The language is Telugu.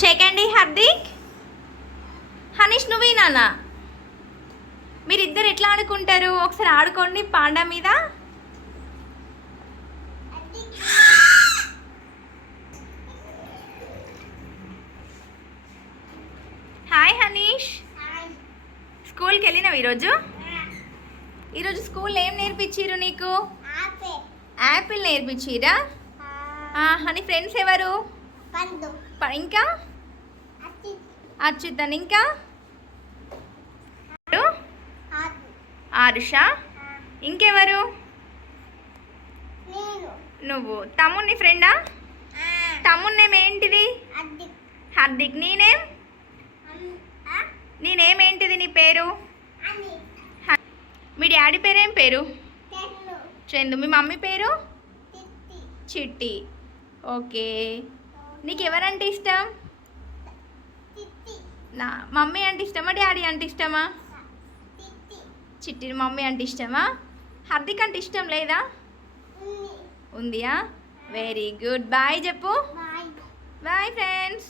షేకండి హార్దిక్. హనీష్ నువ్వే నాన్న. మీరిద్దరు ఎట్లా ఆడుకుంటారు? ఒకసారి ఆడుకోండి పాండా మీద. హాయ్ హనీష్. స్కూల్కి వెళ్ళినావు ఈరోజు? ఈరోజు స్కూల్ ఏం నేర్పించారు నీకు? యాపిల్ నేర్పించిరా? నీ ఫ్రెండ్స్ ఎవరు? ఇంకా అచ్యుతన్, ఇంకా ఆరుష, ఇంకెవరు? నువ్వు. తమ్ముడు నీ ఫ్రెండా? తమ్ముడు నేమ్ ఏంటిది? హార్దిక్. నేనేమేంటిది నీ పేరు? మీ డాడీ పేరేం పేరు? చందు. మీ మమ్మీ పేరు? చిట్టి. ఓకే. నీకు ఎవరంటే ఇష్టం? నా మమ్మీ అంటే ఇష్టమా, డాడీ అంటే ఇష్టమా? చిట్టి మమ్మీ అంటే ఇష్టమా? హార్దిక్ అంటే ఇష్టం లేదా? ఉందియా? Very good. బాయ్ చెప్పు. Bye friends.